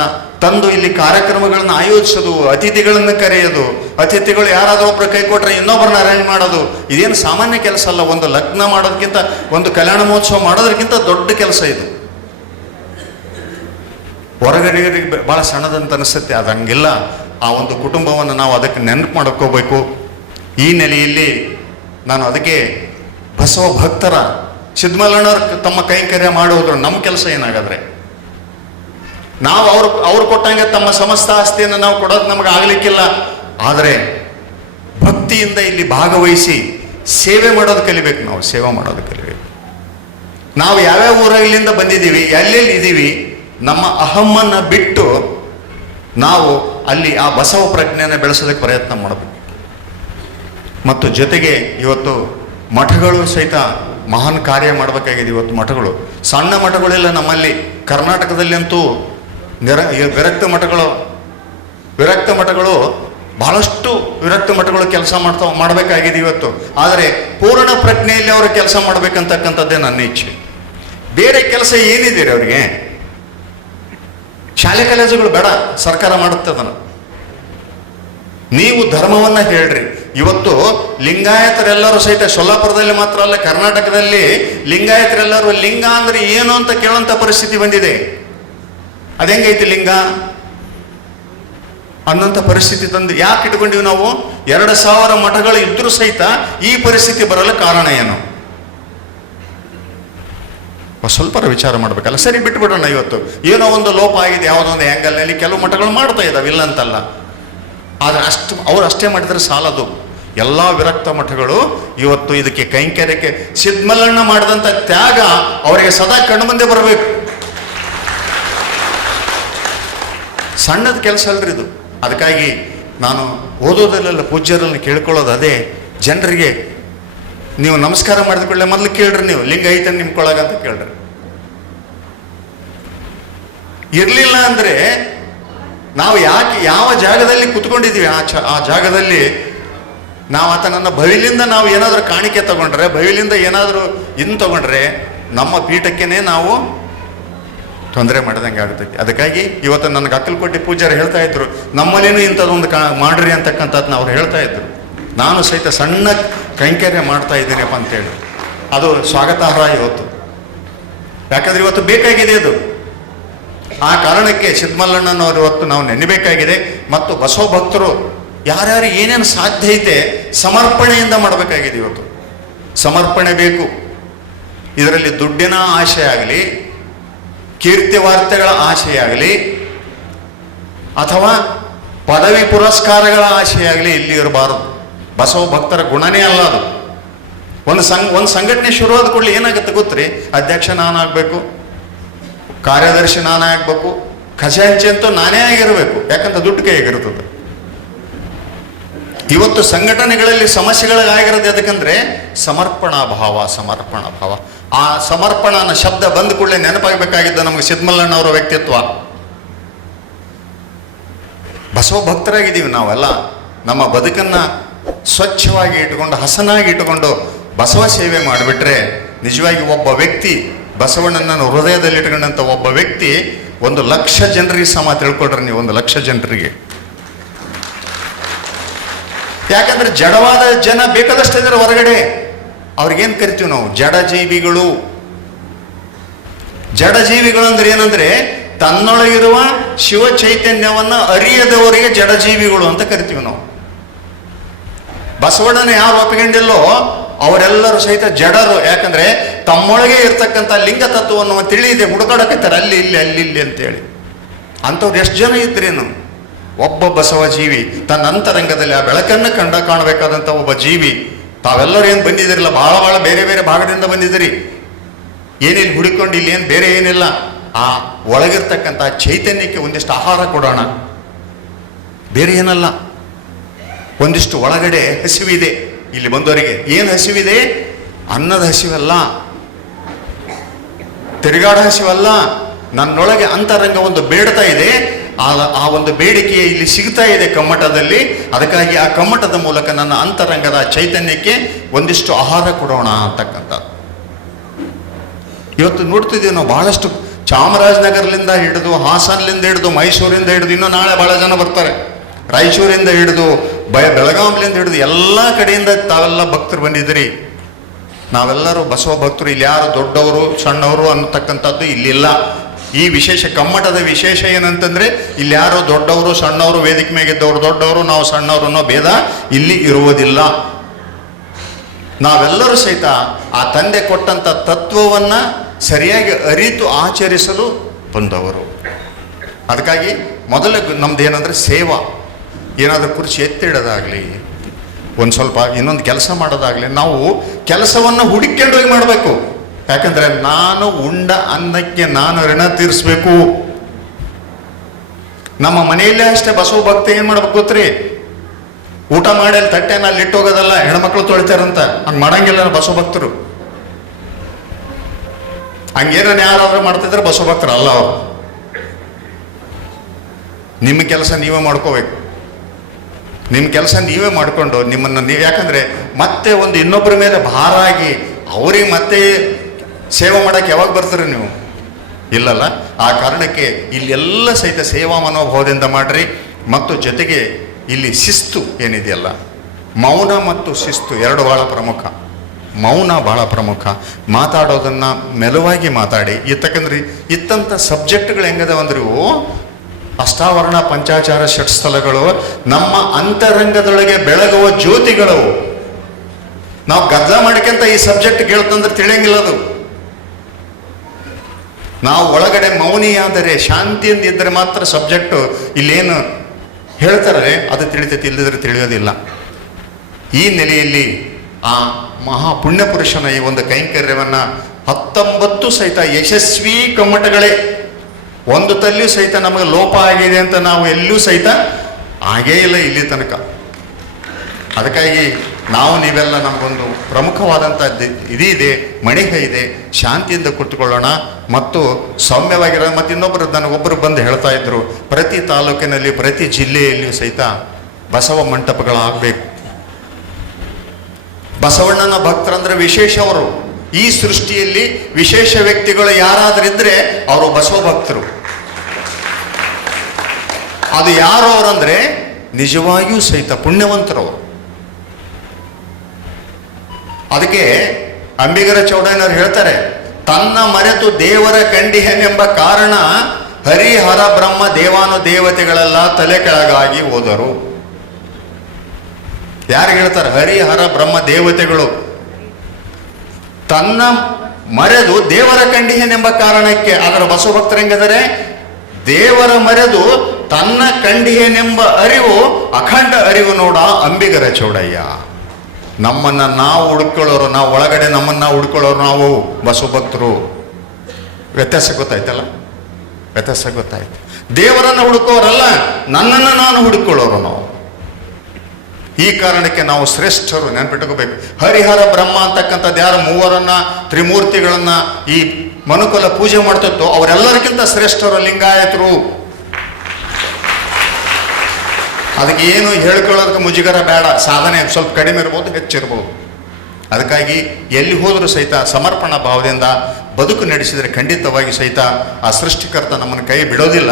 ತಂದು ಇಲ್ಲಿ ಕಾರ್ಯಕ್ರಮಗಳನ್ನ ಆಯೋಜಿಸೋದು, ಅತಿಥಿಗಳನ್ನು ಕರೆಯೋದು, ಅತಿಥಿಗಳು ಯಾರಾದರೂ ಒಬ್ರು ಕೈ ಕೊಟ್ಟರೆ ಇನ್ನೊಬ್ಬರನ್ನ ಅರೇಂಜ್ ಮಾಡೋದು, ಇದೇನು ಸಾಮಾನ್ಯ ಕೆಲಸ ಅಲ್ಲ. ಒಂದು ಲಗ್ನ ಮಾಡೋದಕ್ಕಿಂತ ಒಂದು ಕಲ್ಯಾಣ ಮಹೋತ್ಸವ ಮಾಡೋದಕ್ಕಿಂತ ದೊಡ್ಡ ಕೆಲಸ ಇದು. ಹೊರಗಡೆಯವರಿಗೆ ಭಾಳ ಸಣ್ಣದಂತ ಅನಿಸುತ್ತೆ, ಅದು ಹಂಗಿಲ್ಲ. ಆ ಒಂದು ಕುಟುಂಬವನ್ನು ನಾವು ಅದಕ್ಕೆ ನೆನಪು ಮಾಡ್ಕೋಬೇಕು. ಈ ನೆಲೆಯಲ್ಲಿ ನಾನು ಅದಕ್ಕೆ ಬಸವ ಭಕ್ತರ ಸಿದ್ಧಮಲ್ಲಣ್ಣವ್ರು ತಮ್ಮ ಕೈಂಕರ್ಯ ಮಾಡುವುದು ನಮ್ಮ ಕೆಲಸ ಏನಾಗಾದ್ರೆ? ನಾವು ಅವ್ರು ಅವ್ರು ಕೊಟ್ಟಂಗೆ ತಮ್ಮ ಸಮಸ್ತ ಆಸ್ತಿಯನ್ನು ನಾವು ಕೊಡೋದು ನಮಗೆ ಆಗ್ಲಿಕ್ಕಿಲ್ಲ. ಆದರೆ ಭಕ್ತಿಯಿಂದ ಇಲ್ಲಿ ಭಾಗವಹಿಸಿ ಸೇವೆ ಮಾಡೋದು ಕಲಿಬೇಕು ನಾವು, ಸೇವೆ ಮಾಡೋದು ಕಲಿಬೇಕು. ನಾವು ಯಾವ್ಯಾವ ಊರಲ್ಲಿಂದ ಬಂದಿದ್ದೀವಿ ಎಲ್ಲೆಲ್ಲಿ ಇದ್ದೀವಿ ನಮ್ಮ ಅಹಮ್ಮನ್ನು ಬಿಟ್ಟು ನಾವು ಅಲ್ಲಿ ಆ ಬಸವ ಪ್ರಜ್ಞೆಯನ್ನು ಬೆಳೆಸೋದಕ್ಕೆ ಪ್ರಯತ್ನ ಮಾಡಬೇಕು. ಮತ್ತು ಜೊತೆಗೆ ಇವತ್ತು ಮಠಗಳು ಸಹಿತ ಮಹಾನ್ ಕಾರ್ಯ ಮಾಡಬೇಕಾಗಿದೆ ಇವತ್ತು ಮಠಗಳು. ಸಣ್ಣ ಮಠಗಳೆಲ್ಲ ನಮ್ಮಲ್ಲಿ. ಕರ್ನಾಟಕದಲ್ಲಿ ಅಂತೂ ನಿರ ವಿರಕ್ತ ಮಠಗಳು ವಿರಕ್ತ ಮಠಗಳು, ಬಹಳಷ್ಟು ವಿರಕ್ತ ಮಠಗಳು ಕೆಲಸ ಮಾಡ್ತಾ, ಮಾಡಬೇಕಾಗಿದೆ ಇವತ್ತು. ಆದರೆ ಪೂರ್ಣ ಪ್ರಜ್ಞೆಯಲ್ಲಿ ಅವರು ಕೆಲಸ ಮಾಡಬೇಕಂತಕ್ಕಂಥದ್ದೇ ನನ್ನ ಇಚ್ಛೆ. ಬೇರೆ ಕೆಲಸ ಏನಿದೆ ಅವರಿಗೆ? ಶಾಲೆ ಕಾಲೇಜುಗಳು ಬೇಡ, ಸರ್ಕಾರ ಮಾಡುತ್ತೆ ಅದನ್ನು. ನೀವು ಧರ್ಮವನ್ನ ಹೇಳ್ರಿ. ಇವತ್ತು ಲಿಂಗಾಯತರೆಲ್ಲರೂ ಸಹಿತ ಸೊಲ್ಲಾಪುರದಲ್ಲಿ ಮಾತ್ರ ಅಲ್ಲ, ಕರ್ನಾಟಕದಲ್ಲಿ ಲಿಂಗಾಯತರೆಲ್ಲರೂ ಲಿಂಗ ಅಂದ್ರೆ ಏನು ಅಂತ ಕೇಳುವಂತ ಪರಿಸ್ಥಿತಿ ಬಂದಿದೆ. ಅದೆಂಗೈತಿ ಲಿಂಗ? ಅನ್ನಂತ ಪರಿಸ್ಥಿತಿ ತಂದು ಯಾಕೆ ಇಟ್ಕೊಂಡಿವಿ ನಾವು? ಎರಡು ಸಾವಿರ ಮಠಗಳು ಇದ್ರೂ ಸಹಿತ ಈ ಪರಿಸ್ಥಿತಿ ಬರಲು ಕಾರಣ ಏನು? ಸ್ವಲ್ಪ ವಿಚಾರ ಮಾಡಬೇಕಲ್ಲ. ಸರಿ, ಬಿಟ್ಬಿಡೋಣ ಇವತ್ತು. ಏನೋ ಒಂದು ಲೋಪ ಆಗಿದೆ, ಯಾವುದೋ ಒಂದು ಆ್ಯಂಗಲ್ನಲ್ಲಿ ಕೆಲವು ಮಠಗಳು ಮಾಡ್ತಾ ಇದ್ದಾವೆ ಇಲ್ಲ ಅಂತಲ್ಲ ಆದರೆ ಅಷ್ಟು, ಅವ್ರು ಅಷ್ಟೇ ಮಾಡಿದರೆ ಸಾಲದು. ಎಲ್ಲ ವಿರಕ್ತ ಮಠಗಳು ಇವತ್ತು ಇದಕ್ಕೆ ಕೈಂಕರ್ಯಕ್ಕೆ ಸಿದ್ಮಲ್ಲಣ್ಣ ಮಾಡಿದಂಥ ತ್ಯಾಗ ಅವರಿಗೆ ಸದಾ ಕಣ್ಮುಂದೆ ಬರಬೇಕು. ಸಣ್ಣದ ಕೆಲಸ ಅಲ್ರಿ ಇದು. ಅದಕ್ಕಾಗಿ ನಾನು ಓದೋದಲ್ಲೆಲ್ಲ ಪೂಜ್ಯರಲ್ಲಿ ಕೇಳ್ಕೊಳ್ಳೋದು ಅದೇ. ಜನರಿಗೆ ನೀವು ನಮಸ್ಕಾರ ಮಾಡಿದ ಕೂಡಲೇ ಮೊದಲು ಕೇಳ್ರಿ ನೀವು, ಲಿಂಗ ಐತೆ ನಿಮ್ಕೊಳಗ ಅಂತ ಕೇಳ್ರಿ. ಇರಲಿಲ್ಲ ಅಂದ್ರೆ ನಾವು ಯಾಕೆ, ಯಾವ ಜಾಗದಲ್ಲಿ ಕುತ್ಕೊಂಡಿದ್ದೀವಿ ಆ ಚ, ಆ ಜಾಗದಲ್ಲಿ ನಾವು ಆತನನ್ನ ಬಯಲಿಂದ ನಾವು ಏನಾದರೂ ಕಾಣಿಕೆ ತಗೊಂಡ್ರೆ ಬಯಲಿಂದ ಏನಾದರೂ ಇನ್ ತಗೊಂಡ್ರೆ ನಮ್ಮ ಪೀಠಕ್ಕೇನೆ ನಾವು ತೊಂದರೆ ಮಾಡಿದಂಗೆ ಆಗ್ತೈತಿ. ಅದಕ್ಕಾಗಿ ಇವತ್ತು ನನಗೆ ಅಕ್ಕಲ್ಕೋಟೆ ಪೂಜಾರಿ ಹೇಳ್ತಾ ಇದ್ರು, ನಮ್ಮಲ್ಲೇನು ಇಂಥದ್ದೊಂದು ಕಾ, ಮಾಡ್ರಿ ಅಂತಕ್ಕಂಥದ್ದನ್ನ ಅವ್ರು ಹೇಳ್ತಾ ಇದ್ರು. ನಾನು ಸಹಿತ ಸಣ್ಣ ಕೈಂಕರ್ಯ ಮಾಡ್ತಾ ಇದ್ದೀನಪ್ಪ ಅಂತೇಳಿ. ಅದು ಸ್ವಾಗತಾರ್ಹ ಇವತ್ತು. ಯಾಕಂದ್ರೆ ಇವತ್ತು ಬೇಕಾಗಿದೆ ಅದು. ಆ ಕಾರಣಕ್ಕೆ ಸಿದ್ಮಲ್ಲಣ್ಣನವರು ಇವತ್ತು ನಾವು ನೆನಬೇಕಾಗಿದೆ ಮತ್ತು ಬಸವ ಭಕ್ತರು ಯಾರ್ಯಾರು ಏನೇನು ಸಾಧ್ಯ ಐತೆ ಸಮರ್ಪಣೆಯಿಂದ ಮಾಡಬೇಕಾಗಿದೆ ಇವತ್ತು. ಸಮರ್ಪಣೆ ಬೇಕು. ಇದರಲ್ಲಿ ದುಡ್ಡಿನ ಆಶೆ ಆಗಲಿ, ಕೀರ್ತಿ ವಾರ್ತೆಗಳ ಆಶೆಯಾಗಲಿ ಅಥವಾ ಪದವಿ ಪುರಸ್ಕಾರಗಳ ಆಶೆಯಾಗಲಿ ಇಲ್ಲಿ ಇರಬಾರದು. ಬಸವ ಭಕ್ತರ ಗುಣನೇ ಅಲ್ಲ ಅದು. ಒಂದು ಸಂಘ, ಒಂದು ಸಂಘಟನೆ ಶುರುವಾದ ಕೂಡಲೇ ಏನಾಗುತ್ತೆ ಗೊತ್ತ್ರಿ? ಅಧ್ಯಕ್ಷ ನಾನಾಗಬೇಕು, ಕಾರ್ಯದರ್ಶಿ ನಾನೇ ಆಗಬೇಕು ಖಜಾಂಚಿ ಅಂತೂ ನಾನೇ ಆಗಿರಬೇಕು. ಯಾಕಂತ ದುಡ್ಡು ಕೈಯಾಗಿರುತ್ತದೆ. ಇವತ್ತು ಸಂಘಟನೆಗಳಲ್ಲಿ ಸಮಸ್ಯೆಗಳಾಗಿರೋದು ಯಾಕಂದ್ರೆ ಸಮರ್ಪಣಾ ಭಾವ ಸಮರ್ಪಣಾ ಭಾವ. ಆ ಸಮರ್ಪಣ ಅನ್ನೋ ಶಬ್ದ ಬಂದ ಕೂಡಲೇ ನೆನಪಾಗಬೇಕಾಗಿದ್ದ ನಮಗೆ ಸಿದ್ಮಲ್ಲಣ್ಣ ಅವರ ವ್ಯಕ್ತಿತ್ವ. ಬಸವ ಭಕ್ತರಾಗಿದ್ದೀವಿ ನಾವೆಲ್ಲ. ನಮ್ಮ ಬದುಕನ್ನ ಸ್ವಚ್ಛವಾಗಿ ಇಟ್ಟುಕೊಂಡು, ಹಸನಾಗಿ ಇಟ್ಟುಕೊಂಡು ಬಸವ ಸೇವೆ ಮಾಡಿಬಿಟ್ರೆ ನಿಜವಾಗಿ ಒಬ್ಬ ವ್ಯಕ್ತಿ ಬಸವಣ್ಣನನ್ನು ಹೃದಯದಲ್ಲಿ ಇಟ್ಕೊಂಡಂಥ ಒಬ್ಬ ವ್ಯಕ್ತಿ ಒಂದು ಲಕ್ಷ ಜನರಿಗೆ ಸಮ ತಿಳ್ಕೊಡ್ರಿ ನೀವು, ಒಂದು ಲಕ್ಷ ಜನರಿಗೆ. ಯಾಕಂದ್ರೆ ಜಡವಾದ ಜನ ಬೇಕಾದಷ್ಟು ಅಂದ್ರೆ ಹೊರಗಡೆ. ಅವ್ರಿಗೇನು ಕರಿತೀವಿ ನಾವು? ಜಡ ಜೀವಿಗಳು ಜಡ ಜೀವಿಗಳು ಅಂದ್ರೆ ಏನಂದ್ರೆ ತನ್ನೊಳಗಿರುವ ಶಿವ ಚೈತನ್ಯವನ್ನ ಅರಿಯದವರಿಗೆ ಜಡಜೀವಿಗಳು ಅಂತ ಕರಿತೀವಿ ನಾವು. ಬಸವಣ್ಣನ ಯಾರು ಒಪ್ಪಿಕೊಂಡಿಲ್ಲೋ ಅವರೆಲ್ಲರೂ ಸಹಿತ ಜಡರು. ಯಾಕಂದ್ರೆ ತಮ್ಮೊಳಗೆ ಇರ್ತಕ್ಕಂಥ ಲಿಂಗ ತತ್ವವನ್ನು ತಿಳಿಯದೆ ಹುಡುಕಾಡಕತ್ತಾರೆ ಅಲ್ಲಿ, ಇಲ್ಲಿ ಅಲ್ಲಿ, ಇಲ್ಲಿ ಅಂತೇಳಿ. ಅಂಥವ್ರು ಎಷ್ಟು ಜನ ಇದ್ರೇನು ಒಬ್ಬ ಬಸವ ಜೀವಿ, ತನ್ನ ಅಂತರಂಗದಲ್ಲಿ ಆ ಬೆಳಕನ್ನು ಕಂಡ ಕಾಣಬೇಕಾದಂಥ ಒಬ್ಬ ಜೀವಿ. ತಾವೆಲ್ಲರೂ ಏನು ಬಂದಿದ್ದೀರಲ್ಲ? ಭಾಳ ಭಾಳ ಬೇರೆ ಬೇರೆ ಭಾಗದಿಂದ ಬಂದಿದ್ದೀರಿ. ಏನಿಲ್ಲಿ ಹುಡುಕೊಂಡು ಇಲ್ಲಿ ಏನು ಬೇರೆ ಏನಿಲ್ಲ. ಆ ಒಳಗಿರ್ತಕ್ಕಂಥ ಚೈತನ್ಯಕ್ಕೆ ಒಂದಿಷ್ಟು ಆಹಾರ ಕೊಡೋಣ. ಬೇರೆ ಏನಲ್ಲ. ಒಂದಿಷ್ಟು ಒಳಗಡೆ ಹಸಿವಿದೆ. ಇಲ್ಲಿ ಬಂದವರಿಗೆ ಏನು ಹಸಿವಿದೆ? ಅನ್ನದ ಹಸಿವಲ್ಲ. ತಿರುಗಾಡ ಹಸಿವಲ್ಲ. ನನ್ನೊಳಗೆ ಅಂತರಂಗ ಒಂದು ಬೇಡ್ತಾ ಇದೆ. ಆ ಆ ಒಂದು ಬೇಡಿಕೆ ಇಲ್ಲಿ ಸಿಗ್ತಾ ಇದೆ ಕಮ್ಮಟದಲ್ಲಿ. ಅದಕ್ಕಾಗಿ ಆ ಕಮ್ಮಟದ ಮೂಲಕ ನನ್ನ ಅಂತರಂಗದ ಚೈತನ್ಯಕ್ಕೆ ಒಂದಿಷ್ಟು ಆಹಾರ ಕೊಡೋಣ ಅಂತಕ್ಕಂಥ ಇವತ್ತು ನೋಡ್ತಿದ್ದೀವಿ ನಾವು ಬಹಳಷ್ಟು ಚಾಮರಾಜನಗರದಿಂದ ಹಿಡಿದು ಹಾಸನ್ಲಿಂದ ಹಿಡಿದು ಮೈಸೂರಿಂದ ಹಿಡಿದು ಇನ್ನೂ ನಾಳೆ ಬಹಳ ಜನ ಬರ್ತಾರೆ. ರಾಯಚೂರಿಂದ ಹಿಡಿದು ಬಯ ಬೆಳಗಾಂಲಿಂದ ಹಿಡಿದು ಎಲ್ಲ ಕಡೆಯಿಂದ ತಾವೆಲ್ಲ ಭಕ್ತರು ಬಂದಿದ್ದೀರಿ. ನಾವೆಲ್ಲರೂ ಬಸವ ಭಕ್ತರು, ಇಲ್ಲಿ ಯಾರು ದೊಡ್ಡವರು, ಸಣ್ಣವರು ಅನ್ನತಕ್ಕಂಥದ್ದು ಇಲ್ಲಿಲ್ಲ. ಈ ವಿಶೇಷ ಕಮ್ಮಟದ ವಿಶೇಷ ಏನಂತಂದ್ರೆ, ಇಲ್ಲಿ ಯಾರು ದೊಡ್ಡವರು, ಸಣ್ಣವರು, ವೇದಿಕೆ ಮೇಗಿದ್ದವರು ದೊಡ್ಡವರು, ನಾವು ಸಣ್ಣವರು ಅನ್ನೋ ಭೇದ ಇಲ್ಲಿ ಇರುವುದಿಲ್ಲ. ನಾವೆಲ್ಲರೂ ಸಹಿತ ಆ ತಂದೆ ಕೊಟ್ಟಂತ ತತ್ವವನ್ನ ಸರಿಯಾಗಿ ಅರಿತು ಆಚರಿಸಲು ಬಂದವರು. ಅದಕ್ಕಾಗಿ ಮೊದಲ ನಮ್ದು ಏನಂದ್ರೆ ಸೇವಾ. ಏನಾದರೂ ಕುರ್ಚಿ ಎತ್ತಿಡೋದಾಗಲಿ, ಒಂದು ಸ್ವಲ್ಪ ಇನ್ನೊಂದು ಕೆಲಸ ಮಾಡೋದಾಗಲಿ, ನಾವು ಕೆಲಸವನ್ನು ಹುಡುಕೊಂಡು ಹೋಗಿ ಮಾಡಬೇಕು. ಯಾಕಂದರೆ ನಾನು ಉಂಡ ಅನ್ನಕ್ಕೆ ನಾನು ಋಣ ತೀರಿಸ್ಬೇಕು. ನಮ್ಮ ಮನೆಯಲ್ಲೇ ಅಷ್ಟೇ ಬಸವ ಭಕ್ತ ಏನು ಮಾಡ್ಬೇಕು ಗೊತ್ತ್ರಿ? ಊಟ ಮಾಡಿ ಅಲ್ಲಿ ತಟ್ಟೆನ ಅಲ್ಲಿ ಇಟ್ಟೋಗೋದಲ್ಲ, ಹೆಣ್ಮಕ್ಳು ತೊಳಿತಾರಂತ. ಹಂಗೆ ಮಾಡಂಗಿಲ್ಲ ಬಸವ ಭಕ್ತರು. ಹಂಗೇನ ಯಾರಾದ್ರೂ ಮಾಡ್ತಿದ್ರೆ ಬಸವ ಭಕ್ತರು ಅಲ್ಲ ಅವರು. ನಿಮ್ಮ ಕೆಲಸ ನೀವೇ ಮಾಡ್ಕೋಬೇಕು. ನಿಮ್ಮ ಕೆಲಸ ನೀವೇ ಮಾಡಿಕೊಂಡು ನಿಮ್ಮನ್ನು ನೀವು ಯಾಕಂದರೆ ಮತ್ತೆ ಒಂದು ಇನ್ನೊಬ್ಬರ ಮೇಲೆ ಭಾರ ಆಗಿ ಅವ್ರಿಗೆ ಮತ್ತೆ ಸೇವೆ ಮಾಡೋಕ್ಕೆ ಯಾವಾಗ ಬರ್ತೀರಿ ನೀವು? ಇಲ್ಲಲ್ಲ? ಆ ಕಾರಣಕ್ಕೆ ಇಲ್ಲೆಲ್ಲ ಸಹಿತ ಸೇವಾ ಮನೋಭಾವದಿಂದ ಮಾಡಿರಿ. ಮತ್ತು ಜೊತೆಗೆ ಇಲ್ಲಿ ಶಿಸ್ತು ಏನಿದೆಯಲ್ಲ? ಮೌನ ಮತ್ತು ಶಿಸ್ತು ಎರಡು ಭಾಳ ಪ್ರಮುಖ. ಮೌನ ಭಾಳ ಪ್ರಮುಖ. ಮಾತಾಡೋದನ್ನು ಮೆಲುವಾಗಿ ಮಾತಾಡಿ. ಇತ್ತಕಂದ್ರೆ ಇತ್ತಂಥ ಸಬ್ಜೆಕ್ಟ್ಗಳು ಹೆಂಗದವಂದ್ರೆ ಅಷ್ಟಾವರಣ ಪಂಚಾಚಾರ ಷಟ್ ಸ್ಥಳಗಳು ನಮ್ಮ ಅಂತರಂಗದೊಳಗೆ ಬೆಳಗುವ ಜ್ಯೋತಿಗಳು. ನಾವು ಗದ್ದ ಮಾಡ್ಕೊಂತ ಈ ಸಬ್ಜೆಕ್ಟ್ ಕೇಳ್ತಂದ್ರೆ ತಿಳಿಯಂಗಿಲ್ಲ ಅದು. ನಾವು ಒಳಗಡೆ ಮೌನಿಯಾದರೆ, ಶಾಂತಿಯಿಂದ ಇದ್ದರೆ ಮಾತ್ರ ಸಬ್ಜೆಕ್ಟು ಇಲ್ಲೇನು ಹೇಳ್ತಾರೆ, ಅದು ತಿಳಿತೈತಿ ಇಲ್ಲದಿದ್ರೆ ತಿಳಿಯೋದಿಲ್ಲ. ಈ ನೆಲೆಯಲ್ಲಿ ಆ ಮಹಾ ಪುಣ್ಯಪುರುಷನ ಈ ಒಂದು ಕೈಂಕರ್ಯವನ್ನು ಹತ್ತೊಂಬತ್ತು ಸಹಿತ ಯಶಸ್ವಿ ಕಮ್ಮಟಗಳೇ ಒಂದು ತಲ್ಲಿಯೂ ಸಹಿತ ನಮಗೆ ಲೋಪ ಆಗಿದೆ ಅಂತ ನಾವು ಎಲ್ಲೂ ಸಹಿತ ಆಗೇ ಇಲ್ಲ ಇಲ್ಲಿ ತನಕ. ಅದಕ್ಕಾಗಿ ನಾವು ನೀವೆಲ್ಲ ನಮಗೊಂದು ಪ್ರಮುಖವಾದಂಥ ಇದಿದೆ ಮಣಿಗ ಇದೆ ಶಾಂತಿಯಿಂದ ಕುತ್ಕೊಳ್ಳೋಣ ಮತ್ತು ಸೌಮ್ಯವಾಗಿರೋ ಮತ್ತು ಇನ್ನೊಬ್ಬರು ನನಗೊಬ್ಬರು ಬಂದು ಹೇಳ್ತಾ ಇದ್ರು, ಪ್ರತಿ ತಾಲೂಕಿನಲ್ಲಿ, ಪ್ರತಿ ಜಿಲ್ಲೆಯಲ್ಲಿಯೂ ಸಹಿತ ಬಸವ ಮಂಟಪಗಳಾಗಬೇಕು. ಬಸವಣ್ಣನ ಭಕ್ತರಂದ್ರೆ ವಿಶೇಷ ಅವರು. ಈ ಸೃಷ್ಟಿಯಲ್ಲಿ ವಿಶೇಷ ವ್ಯಕ್ತಿಗಳು ಯಾರಾದ್ರಿದ್ರೆ ಅವರು ಬಸವ ಭಕ್ತರು ಅದು ಯಾರು ಅವರಂದ್ರೆ ನಿಜವಾಗಿಯೂ ಸಹಿತ ಪುಣ್ಯವಂತರವರು. ಅದಕ್ಕೆ ಅಂಬಿಗರ ಚೌಡಯ್ಯನವರು ಹೇಳ್ತಾರೆ, ತನ್ನ ಮರೆತು ದೇವರ ಕಂಡಿಹನೆಂಬ ಕಾರಣ ಹರಿಹರ ಬ್ರಹ್ಮ ದೇವಾನು ದೇವತೆಗಳೆಲ್ಲ ತಲೆ ಕೆಳಗಾಗಿ ಹೋದರು. ಯಾರು ಹೇಳ್ತಾರೆ? ಹರಿಹರ ಬ್ರಹ್ಮ ದೇವತೆಗಳು. ತನ್ನ ಮರೆದು ದೇವರ ಕಂಡಿಹನೆಂಬ ಕಾರಣಕ್ಕೆ ಅದರ ಬಸವ ಭಕ್ತರು ಹೆಂಗಿದ್ದಾರೆ ದೇವರ ಮರೆದು ತನ್ನ ಕಂಡಿಯನೆಂಬ ಅರಿವು, ಅಖಂಡ ಅರಿವು ನೋಡ ಅಂಬಿಗರ ಚೌಡಯ್ಯ. ನಮ್ಮನ್ನ ನಾವು ಹುಡ್ಕೊಳ್ಳೋರು, ನಾವು ಒಳಗಡೆ ನಮ್ಮನ್ನ ಹುಡ್ಕೊಳ್ಳೋರು ನಾವು ಬಸವ ಭಕ್ತರು ವ್ಯತ್ಯಾಸ ಗೊತ್ತಾಯ್ತಲ್ಲ? ವ್ಯತ್ಯಾಸ ಗೊತ್ತಾಯ್ತು. ದೇವರನ್ನ ಹುಡುಕೋರಲ್ಲ, ನನ್ನನ್ನು ನಾನು ಹುಡುಕೊಳ್ಳೋರು ನಾವು. ಈ ಕಾರಣಕ್ಕೆ ನಾವು ಶ್ರೇಷ್ಠರು ನೆನಪಿಟ್ಟುಕೋಬೇಕು ಹರಿಹರ ಬ್ರಹ್ಮ ಅಂತಕ್ಕಂಥದ್ದು ಯಾರು ಮೂವರನ್ನ, ತ್ರಿಮೂರ್ತಿಗಳನ್ನ ಈ ಮನುಕುಲ ಪೂಜೆ ಮಾಡ್ತಿತ್ತು ಅವರೆಲ್ಲರಿಗಿಂತ ಶ್ರೇಷ್ಠರು ಲಿಂಗಾಯತರು. ಅದಕ್ಕೆ ಏನು ಹೇಳ್ಕೊಳ್ಳೋದಕ್ಕೆ ಮುಜುಗರ ಬೇಡ. ಸಾಧನೆ ಸ್ವಲ್ಪ ಕಡಿಮೆ ಇರ್ಬೋದು ಹೆಚ್ಚಿರ್ಬೋದು ಅದಕ್ಕಾಗಿ ಎಲ್ಲಿ ಹೋದರೂ ಸಹಿತ ಸಮರ್ಪಣಾ ಭಾವದಿಂದ ಬದುಕು ನಡೆಸಿದರೆ ಖಂಡಿತವಾಗಿ ಸಹಿತ ಆ ಸೃಷ್ಟಿಕರ್ತ ನಮ್ಮನ್ನು ಕೈ ಬಿಡೋದಿಲ್ಲ.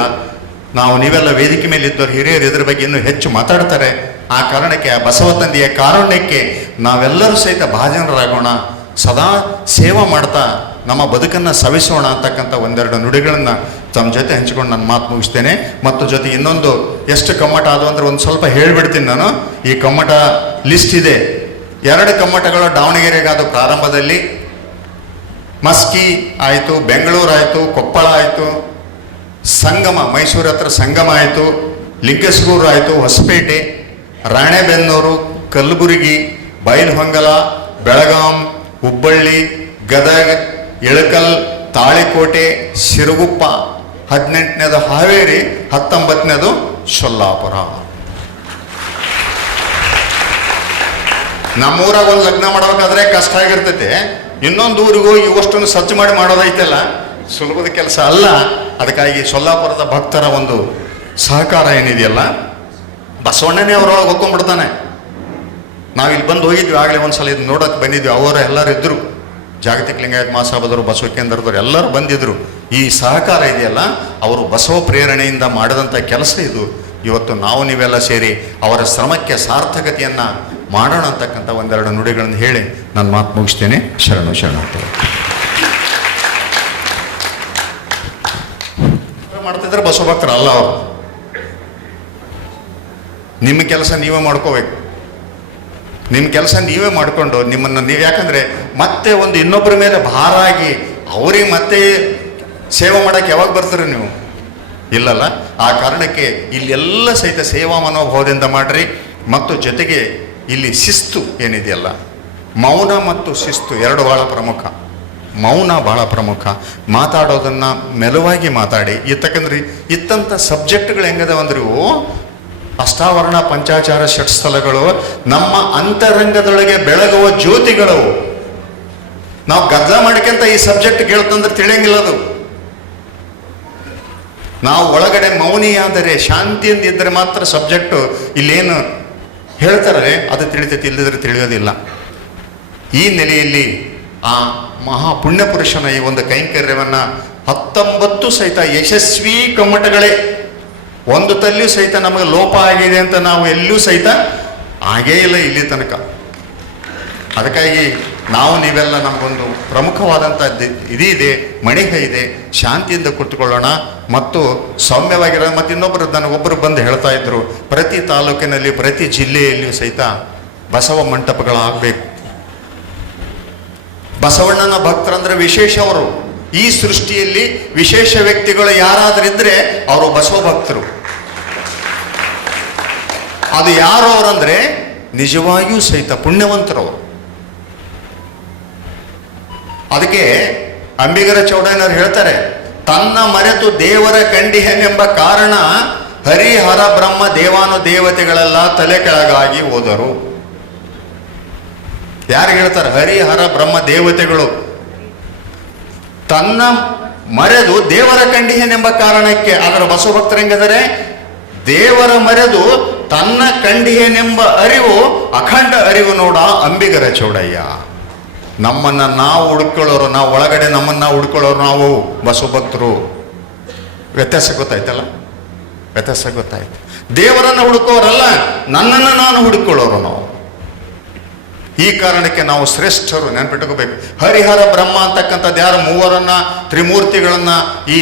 ನಾವು ನೀವೆಲ್ಲ ವೇದಿಕೆ ಮೇಲೆ ಇದ್ದವರು ಹಿರಿಯರು ಇದ್ರ ಬಗ್ಗೆ ಇನ್ನೂ ಹೆಚ್ಚು ಮಾತಾಡ್ತಾರೆ. ಆ ಕಾರಣಕ್ಕೆ, ಆ ಬಸವ ತಂದೆಯ ಕಾರುಣ್ಯಕ್ಕೆ ನಾವೆಲ್ಲರೂ ಸಹಿತ ಭಾಜನರಾಗೋಣ ಸದಾ ಸೇವೆ ಮಾಡ್ತಾ ನಮ್ಮ ಬದುಕನ್ನು ಸವಿಸೋಣ ಅಂತಕ್ಕಂಥ ಒಂದೆರಡು ನುಡಿಗಳನ್ನು ತಮ್ಮ ಜೊತೆ ಹಂಚಿಕೊಂಡು ನಾನು ಮಾತು ಮುಗಿಸ್ತೇನೆ. ಮತ್ತು ಜೊತೆ ಇನ್ನೊಂದು, ಎಷ್ಟು ಕಮ್ಮಟ ಅದು ಅಂದರೆ ಒಂದು ಸ್ವಲ್ಪ ಹೇಳಿಬಿಡ್ತೀನಿ ನಾನು. ಈ ಕಮ್ಮಟ ಲಿಸ್ಟ್ ಇದೆ. ಎರಡು ಕಮ್ಮಟಗಳು ದಾವಣಗೆರೆಗಾದ ಪ್ರಾರಂಭದಲ್ಲಿ. ಮಸ್ಕಿ ಆಯಿತು, ಬೆಂಗಳೂರು ಆಯಿತು, ಕೊಪ್ಪಳ ಆಯಿತು, ಸಂಗಮ, ಮೈಸೂರು ಹತ್ರ ಸಂಗಮ ಆಯಿತು ಲಿಂಗಸ್ಗೂರು ಆಯಿತು, ಹೊಸಪೇಟೆ ರಾಣೆಬೆನ್ನೂರು, ಕಲಬುರಗಿ, ಬೈಲಹೊಂಗಲ, ಬೆಳಗಾಂ, ಹುಬ್ಬಳ್ಳಿ, ಗದಗ, ಇಳಕಲ್, ತಾಳಿಕೋಟೆ, ಸಿರುಗುಪ್ಪ. ಹದಿನೆಂಟನೇದು ಹಾವೇರಿ, ಹತ್ತೊಂಬತ್ತನೇದು ಸೊಲ್ಲಾಪುರ. ನಮ್ಮೂರಾಗ ಒಂದು ಲಗ್ನ ಮಾಡಬೇಕಾದ್ರೆ ಕಷ್ಟ ಆಗಿರ್ತೈತೆ. ಇನ್ನೊಂದು ಊರಿಗೆ ಹೋಗಿ ಇವಷ್ಟನ್ನು ಸಜ್ಜು ಮಾಡಿ ಮಾಡೋದೈತಲ್ಲ. ಸುಲಭದ ಕೆಲಸ ಅಲ್ಲ. ಅದಕ್ಕಾಗಿ ಸೊಲ್ಲಾಪುರದ ಭಕ್ತರ ಒಂದು ಸಹಕಾರ ಏನಿದೆಯಲ್ಲ ಬಸವಣ್ಣನೇ ಅವರೊಳಗೆ ಹೊಕ್ಕೊಂಡ್ಬಿಡ್ತಾನೆ ನಾವು ಇಲ್ಲಿ ಬಂದು ಹೋಗಿದ್ವಿ, ಆಗಲೇ ಒಂದ್ಸಲ ಇದು ನೋಡೋಕೆ ಬಂದಿದ್ವಿ. ಅವರು ಎಲ್ಲರೂ ಇದ್ದರು ಜಾಗತಿಕ ಲಿಂಗಾಯತ್ ಮಹಾಸಭಾದವರು ಬಸವ ಕೇಂದ್ರದವರು ಎಲ್ಲರೂ ಬಂದಿದ್ರು. ಈ ಸಹಕಾರ ಇದೆಯಲ್ಲ, ಅವರು ಬಸವ ಪ್ರೇರಣೆಯಿಂದ ಮಾಡಿದಂಥ ಕೆಲಸ ಇದು. ಇವತ್ತು ನಾವು ನೀವೆಲ್ಲ ಸೇರಿ ಅವರ ಶ್ರಮಕ್ಕೆ ಸಾರ್ಥಕತೆಯನ್ನು ಮಾಡೋಣ ಅಂತಕ್ಕಂಥ ಒಂದೆರಡು ನುಡಿಗಳನ್ನು ಹೇಳಿ ನನ್ನ ಮಾತು ಮುಗಿಸ್ತೇನೆ. ಶರಣು, ಶರಣ ಮಾಡ್ತಿದ್ರೆ ಬಸವ ಭಕ್ತರು ಅಲ್ಲ ಅವರು. ನಿಮ್ಮ ಕೆಲಸ ನೀವೇ ಮಾಡ್ಕೋಬೇಕು. ನಿಮ್ಮ ಕೆಲಸ ನೀವೇ ಮಾಡಿಕೊಂಡು ನಿಮ್ಮನ್ನು ನೀವು ಯಾಕಂದರೆ ಮತ್ತೆ ಒಂದು ಇನ್ನೊಬ್ಬರ ಮೇಲೆ ಭಾರ ಆಗಿ ಅವ್ರಿಗೆ ಮತ್ತೆ ಸೇವೆ ಮಾಡೋಕ್ಕೆ ಯಾವಾಗ ಬರ್ತೀರಿ ನೀವು? ಇಲ್ಲಲ್ಲ? ಆ ಕಾರಣಕ್ಕೆ ಇಲ್ಲೆಲ್ಲ ಸಹಿತ ಸೇವಾ ಮನೋಭಾವದಿಂದ ಮಾಡಿರಿ. ಮತ್ತು ಜೊತೆಗೆ ಇಲ್ಲಿ ಶಿಸ್ತು ಏನಿದೆಯಲ್ಲ? ಮೌನ ಮತ್ತು ಶಿಸ್ತು ಎರಡು ಭಾಳ ಪ್ರಮುಖ. ಮೌನ ಭಾಳ ಪ್ರಮುಖ. ಮಾತಾಡೋದನ್ನು ಮೆಲುವಾಗಿ ಮಾತಾಡಿ. ಇತ್ತಕಂದ್ರೆ ಇತ್ತಂಥ ಸಬ್ಜೆಕ್ಟ್ಗಳು ಹೆಂಗದವಂದ್ರೆ ಅಷ್ಟಾವರಣ ಪಂಚಾಚಾರ ಷಟ್ಸ್ಥಲಗಳು ನಮ್ಮ ಅಂತರಂಗದೊಳಗೆ ಬೆಳಗುವ ಜ್ಯೋತಿಗಳು. ನಾವು ಗದ್ಲ ಮಾಡ್ಕೊಂತ ಈ ಸಬ್ಜೆಕ್ಟ್ ಕೇಳ್ತಂದ್ರೆ ತಿಳಿಯಂಗಿಲ್ಲ ಅದು. ನಾವು ಒಳಗಡೆ ಮೌನಿಯಾದರೆ, ಶಾಂತಿಯಿಂದ ಇದ್ದರೆ ಮಾತ್ರ ಸಬ್ಜೆಕ್ಟು ಇಲ್ಲೇನು ಹೇಳ್ತಾರೆ, ಅದು ತಿಳಿತೈತಿ ಇಲ್ಲದಿದ್ರೆ ತಿಳಿಯೋದಿಲ್ಲ. ಈ ನೆಲೆಯಲ್ಲಿ ಆ ಮಹಾ ಪುಣ್ಯ ಪುರುಷನ ಈ ಒಂದು ಕೈಂಕರ್ಯವನ್ನ ಹತ್ತೊಂಬತ್ತು ಸಹಿತ ಯಶಸ್ವಿ ಕಮ್ಮಟಗಳೇ ಒಂದು ತಲ್ಲಿಯೂ ಸಹಿತ ನಮಗೆ ಲೋಪ ಆಗಿದೆ ಅಂತ ನಾವು ಎಲ್ಲೂ ಸಹಿತ ಆಗೇ ಇಲ್ಲ ಇಲ್ಲಿ ತನಕ. ಅದಕ್ಕಾಗಿ ನಾವು ನೀವೆಲ್ಲ ನಮಗೊಂದು ಪ್ರಮುಖವಾದಂಥ ಇದಿದೆ ಮಣಿಗ ಇದೆ ಶಾಂತಿಯಿಂದ ಕುತ್ಕೊಳ್ಳೋಣ ಮತ್ತು ಸೌಮ್ಯವಾಗಿರೋ ಮತ್ತು ಇನ್ನೊಬ್ಬರು ನನಗೊಬ್ಬರು ಬಂದು ಹೇಳ್ತಾ ಇದ್ರು, ಪ್ರತಿ ತಾಲೂಕಿನಲ್ಲಿ, ಪ್ರತಿ ಜಿಲ್ಲೆಯಲ್ಲಿಯೂ ಸಹಿತ ಬಸವ ಮಂಟಪಗಳಾಗಬೇಕು. ಬಸವಣ್ಣನ ಭಕ್ತರಂದ್ರೆ ವಿಶೇಷ ಅವರು. ಈ ಸೃಷ್ಟಿಯಲ್ಲಿ ವಿಶೇಷ ವ್ಯಕ್ತಿಗಳು ಯಾರಾದ್ರಿದ್ರೆ ಅವರು ಬಸವ ಭಕ್ತರು ಅದು ಯಾರು ಅವರಂದ್ರೆ ನಿಜವಾಗಿಯೂ ಸಹಿತ ಪುಣ್ಯವಂತರವರು. ಅದಕ್ಕೆ ಅಂಬಿಗರ ಚೌಡಯ್ಯನವರು ಹೇಳ್ತಾರೆ, ತನ್ನ ಮರೆತು ದೇವರ ಕಂಡಿಹೆನೆಂಬ ಕಾರಣ ಹರಿಹರ ಬ್ರಹ್ಮ ದೇವಾನು ದೇವತೆಗಳೆಲ್ಲ ತಲೆ ಕೆಳಗಾಗಿ ಹೋದರು. ಯಾರು ಹೇಳ್ತಾರೆ, ಹರಿಹರ ಬ್ರಹ್ಮ ದೇವತೆಗಳು ತನ್ನ ಮರೆದು ದೇವರ ಕಂಡಿಹೇನೆಂಬ ಕಾರಣಕ್ಕೆ, ಅದರ ಬಸವ ಭಕ್ತರು ದೇವರ ಮರೆದು ತನ್ನ ಕಂಡಿಹೇನೆಂಬ ಅರಿವು, ಅಖಂಡ ಅರಿವು ನೋಡ ಅಂಬಿಗರ ಚೌಡಯ್ಯ. ನಮ್ಮನ್ನ ನಾವು ಹುಡ್ಕೊಳ್ಳೋರು, ನಾವು ಒಳಗಡೆ ನಮ್ಮನ್ನ ಹುಡ್ಕೊಳ್ಳೋರು ನಾವು ಬಸವ ಭಕ್ತರು ವ್ಯತ್ಯಾಸ ಗೊತ್ತಾಯ್ತಲ್ಲ? ವ್ಯತ್ಯಾಸ ಗೊತ್ತಾಯ್ತು. ದೇವರನ್ನ ಹುಡುಕೋರಲ್ಲ, ನನ್ನನ್ನು ನಾನು ಹುಡುಕೊಳ್ಳೋರು ನಾವು. ಈ ಕಾರಣಕ್ಕೆ ನಾವು ಶ್ರೇಷ್ಠರು ನೆನ್ಪಿಟ್ಕೋಬೇಕು. ಹರಿಹರ ಬ್ರಹ್ಮ ಅಂತಕ್ಕಂಥ ಯಾರು ಮೂವರನ್ನ, ತ್ರಿಮೂರ್ತಿಗಳನ್ನ ಈ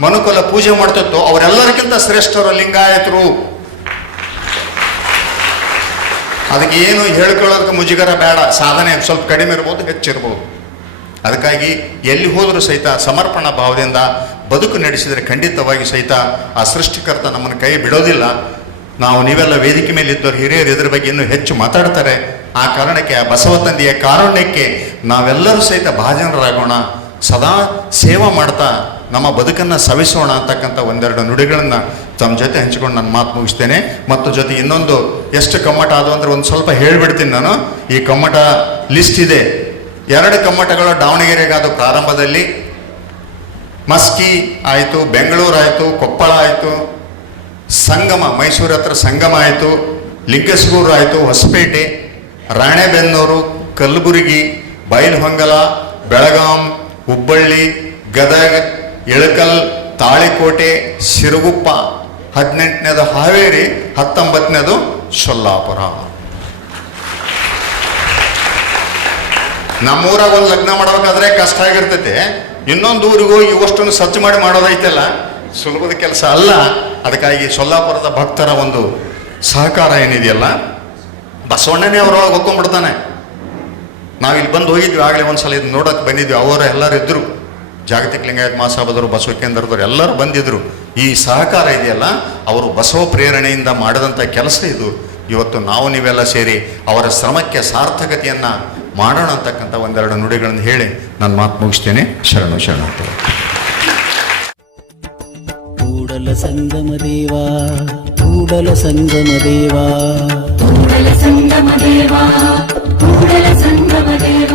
ಮನುಕುಲ ಪೂಜೆ ಮಾಡ್ತಿತ್ತು ಅವರೆಲ್ಲರಿಗಿಂತ ಶ್ರೇಷ್ಠರು ಲಿಂಗಾಯತರು. ಅದಕ್ಕೆ ಏನು ಹೇಳ್ಕೊಳ್ಳೋದಕ್ಕೆ ಮುಜುಗರ ಬೇಡ. ಸಾಧನೆ ಸ್ವಲ್ಪ ಕಡಿಮೆ ಇರ್ಬೋದು ಹೆಚ್ಚಿರ್ಬೋದು ಅದಕ್ಕಾಗಿ ಎಲ್ಲಿ ಹೋದರೂ ಸಹಿತ ಸಮರ್ಪಣಾ ಭಾವದಿಂದ ಬದುಕು ನಡೆಸಿದರೆ ಖಂಡಿತವಾಗಿ ಸಹಿತ ಆ ಸೃಷ್ಟಿಕರ್ತ ನಮ್ಮನ್ನು ಕೈ ಬಿಡೋದಿಲ್ಲ. ನಾವು ನೀವೆಲ್ಲ ವೇದಿಕೆ ಮೇಲೆ ಇದ್ದವರು ಹಿರಿಯರು ಇದ್ರ ಬಗ್ಗೆ ಇನ್ನೂ ಹೆಚ್ಚು ಮಾತಾಡ್ತಾರೆ. ಆ ಕಾರಣಕ್ಕೆ ಆ ಬಸವ ತಂದೆಯ ಕಾರುಣ್ಯಕ್ಕೆ ನಾವೆಲ್ಲರೂ ಸಹಿತ ಭಾಜನರಾಗೋಣ ಸದಾ ಸೇವಾ ಮಾಡ್ತಾ ನಮ್ಮ ಬದುಕನ್ನು ಸವಿಸೋಣ ಅಂತಕ್ಕಂಥ ಒಂದೆರಡು ನುಡಿಗಳನ್ನು ತಮ್ಮ ಜೊತೆ ಹಂಚಿಕೊಂಡು ನಾನು ಮಾತು ಮುಗಿಸ್ತೇನೆ. ಮತ್ತು ಜೊತೆ ಇನ್ನೊಂದು ಎಷ್ಟು ಕಮ್ಮಟ ಅದು ಅಂದರೆ ಒಂದು ಸ್ವಲ್ಪ ಹೇಳಿಬಿಡ್ತೀನಿ ನಾನು. ಈ ಕಮ್ಮಟ ಲಿಸ್ಟ್ ಇದೆ. ಎರಡು ಕಮ್ಮಟಗಳು ದಾವಣಗೆರೆಗಾದ ಪ್ರಾರಂಭದಲ್ಲಿ. ಮಸ್ಕಿ ಆಯಿತು, ಬೆಂಗಳೂರು ಆಯಿತು, ಕೊಪ್ಪಳ ಆಯಿತು, ಸಂಗಮ, ಮೈಸೂರು ಹತ್ರ ಸಂಗಮ ಆಯಿತು ಲಿಂಗಸ್ಗೂರು ಆಯಿತು, ಹೊಸಪೇಟೆ ರಾಣೆಬೆನ್ನೂರು ಕಲಬುರಗಿ ಬೈಲಹೊಂಗಲ ಬೆಳಗಾಂ, ಹುಬ್ಬಳ್ಳಿ, ಗದಗ, ಇಳಕಲ್, ತಾಳಿಕೋಟೆ, ಸಿರುಗುಪ್ಪ. ಹದಿನೆಂಟನೇದು ಹಾವೇರಿ, ಹತ್ತೊಂಬತ್ತನೇದು ಸೊಲ್ಲಾಪುರ. ನಮ್ಮೂರಾಗ ಒಂದು ಲಗ್ನ ಮಾಡಬೇಕಾದ್ರೆ ಕಷ್ಟ ಆಗಿರ್ತೈತೆ. ಇನ್ನೊಂದು ಊರಿಗೆ ಇವಷ್ಟನ್ನು ಸಜ್ಜು ಮಾಡಿ ಮಾಡೋದೈತಲ್ಲ, ಸುಲಭದ ಕೆಲಸ ಅಲ್ಲ. ಅದಕ್ಕಾಗಿ ಸೊಲ್ಲಾಪುರದ ಭಕ್ತರ ಒಂದು ಸಹಕಾರ ಏನಿದೆಯಲ್ಲ ಬಸವಣ್ಣನೇ ಅವರೊಳಗೆ ನಾವು ಇಲ್ಲಿ ಬಂದು ಹೋಗಿದ್ವಿ, ಆಗಲೇ ಒಂದ್ಸಲ ಇದು ನೋಡೋಕೆ ಬಂದಿದ್ವಿ. ಅವರು ಎಲ್ಲರೂ ಇದ್ದರು ಜಾಗತಿಕ ಲಿಂಗಾಯತ್ ಮಹಾಸಭಾದವರು, ಬಸವ ಕೇಂದ್ರದವರು ಎಲ್ಲರೂ ಬಂದಿದ್ರು. ಈ ಸಹಕಾರ ಇದೆಯಲ್ಲ, ಅವರು ಬಸವ ಪ್ರೇರಣೆಯಿಂದ ಮಾಡಿದಂಥ ಕೆಲಸ ಇದು. ಇವತ್ತು ನಾವು ನೀವೆಲ್ಲ ಸೇರಿ ಅವರ ಶ್ರಮಕ್ಕೆ ಸಾರ್ಥಕತೆಯನ್ನು ಮಾಡೋಣ ಅಂತಕ್ಕಂಥ ಒಂದೆರಡು ನುಡಿಗಳನ್ನು ಹೇಳಿ ನಾನು ಮಾತು ಮುಗಿಸ್ತೇನೆ. ಶರಣು ಶರಣು ಕೂಡಲ ಸಂಗಮ ದೇವಾ, ಕೂಡಲ ಸಂಗಮ ದೇವಾ. ಕೂಡಲ ಸಂಗಮ ದೇವಾ ಕೂಡಲ ಸಂಗಮ ದೇವಾ